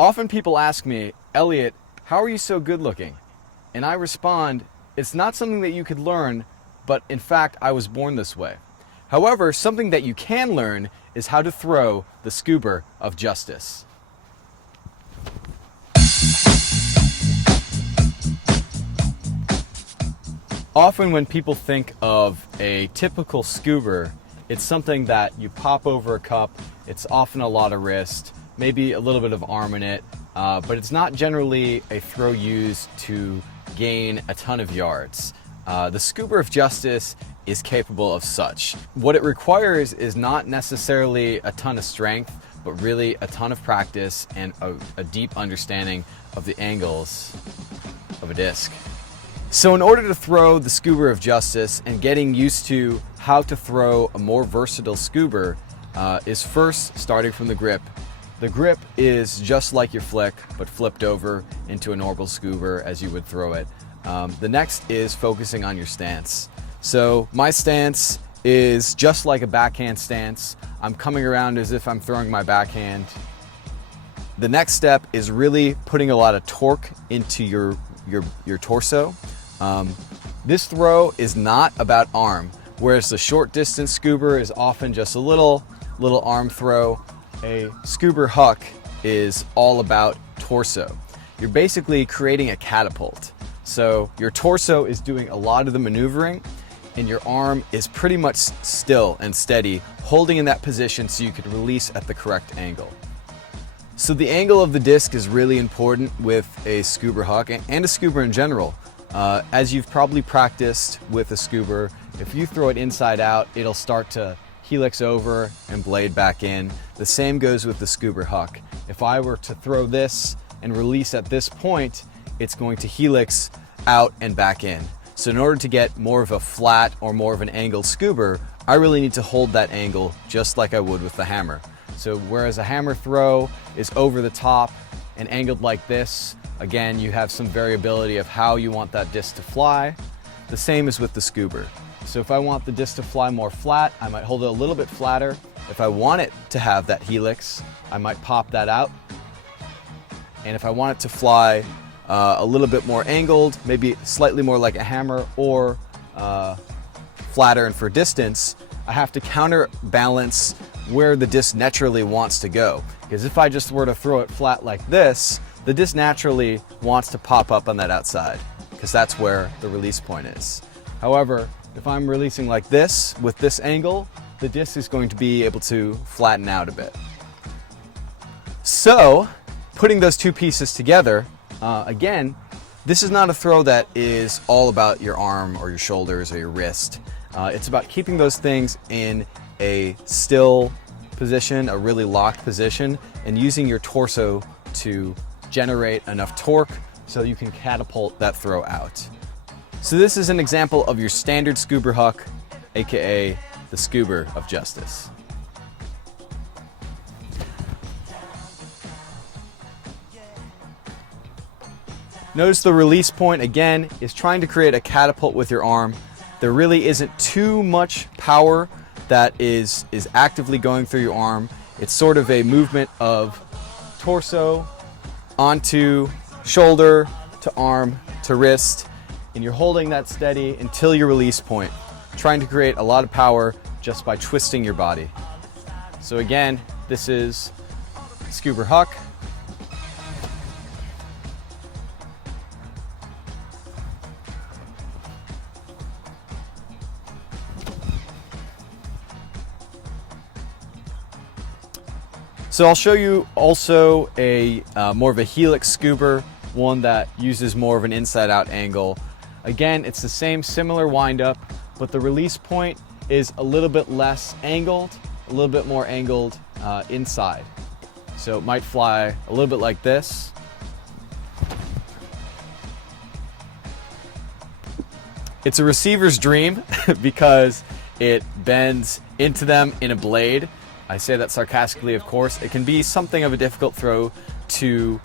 Often people ask me, Elliot, how are you so good looking? And I respond, it's not something that you could learn, but in fact, I was born this way. However, something that you can learn is how to throw the Scoober of Justice. Often when people think of a typical Scoober, it's something that you pop over a cup. It's often a lot of wrist, maybe a little bit of arm in it, but it's not generally a throw used to gain a ton of yards. The Scoober of Justice is capable of such. What it requires is not necessarily a ton of strength, but really a ton of practice and a deep understanding of the angles of a disc. So in order to throw the Scoober of Justice and getting used to how to throw a more versatile Scoober is first starting from the grip. The grip is just like your flick, but flipped over into a normal Scoober as you would throw it. The next is focusing on your stance. So my stance is just like a backhand stance. I'm coming around as if I'm throwing my backhand. The next step is really putting a lot of torque into your torso. This throw is not about arm, whereas the short distance Scoober is often just a little arm throw. A Scoober huck is all about torso. You're basically creating a catapult. So your torso is doing a lot of the maneuvering and your arm is pretty much still and steady, holding in that position so you can release at the correct angle. So the angle of the disc is really important with a Scoober huck and a Scoober in general. As you've probably practiced with a Scoober, if you throw it inside out, it'll start to helix over and blade back in. The same goes with the Scoober huck. If I were to throw this and release at this point, it's going to helix out and back in. So in order to get more of a flat or more of an angled Scoober, I really need to hold that angle just like I would with the hammer. So whereas a hammer throw is over the top and angled like this, again, you have some variability of how you want that disc to fly. The same is with the Scoober. So if I want the disc to fly more flat, I might hold it a little bit flatter. If I want it to have that helix, I might pop that out. And if I want it to fly a little bit more angled, maybe slightly more like a hammer or flatter and for distance, I have to counterbalance where the disc naturally wants to go. Because if I just were to throw it flat like this, the disc naturally wants to pop up on that outside because that's where the release point is. However, if I'm releasing like this with this angle, the disc is going to be able to flatten out a bit. So, putting those two pieces together, again, this is not a throw that is all about your arm or your shoulders or your wrist. It's about keeping those things in a still position, a really locked position, and using your torso to generate enough torque so you can catapult that throw out. So this is an example of your standard Scoober huck, aka the Scoober of Justice. Notice the release point again is trying to create a catapult with your arm. There really isn't too much power that is actively going through your arm. It's sort of a movement of torso onto shoulder to arm to wrist, and you're holding that steady until your release point, trying to create a lot of power just by twisting your body. So again, this is Scoober huck. So I'll show you also a more of a helix Scoober, one that uses more of an inside-out angle. Again, it's the same similar windup, but the release point is a little bit less angled, a little bit more angled inside. So it might fly a little bit like this. It's a receiver's dream because it bends into them in a blade. I say that sarcastically, of course. It can be something of a difficult throw to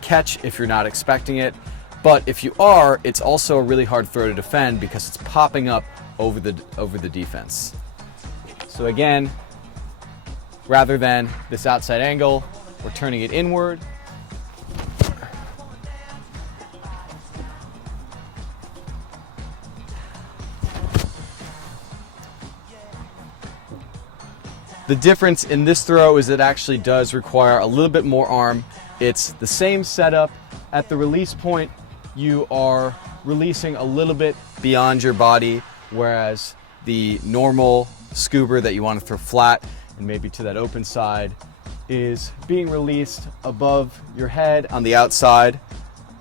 catch if you're not expecting it. But if you are, it's also a really hard throw to defend because it's popping up over the defense. So again, rather than this outside angle, we're turning it inward The difference in this throw is it actually does require a little bit more arm. It's the same setup. At the release point, you are releasing a little bit beyond your body, whereas the normal Scoober that you want to throw flat and maybe to that open side is being released above your head on the outside.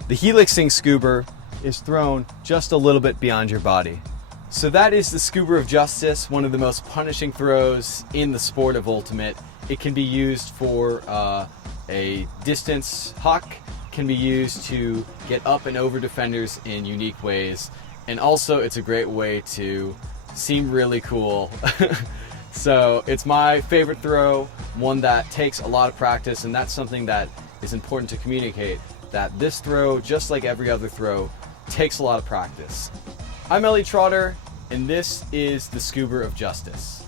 The helixing Scoober is thrown just a little bit beyond your body. So that is the Scoober of Justice, one of the most punishing throws in the sport of Ultimate. It can be used for a distance huck, can be used to get up and over defenders in unique ways, and also it's a great way to seem really cool. So it's my favorite throw, one that takes a lot of practice, and that's something that is important to communicate, that this throw, just like every other throw, takes a lot of practice. I'm Elliot Trotter, and this is the Scoober of Justice.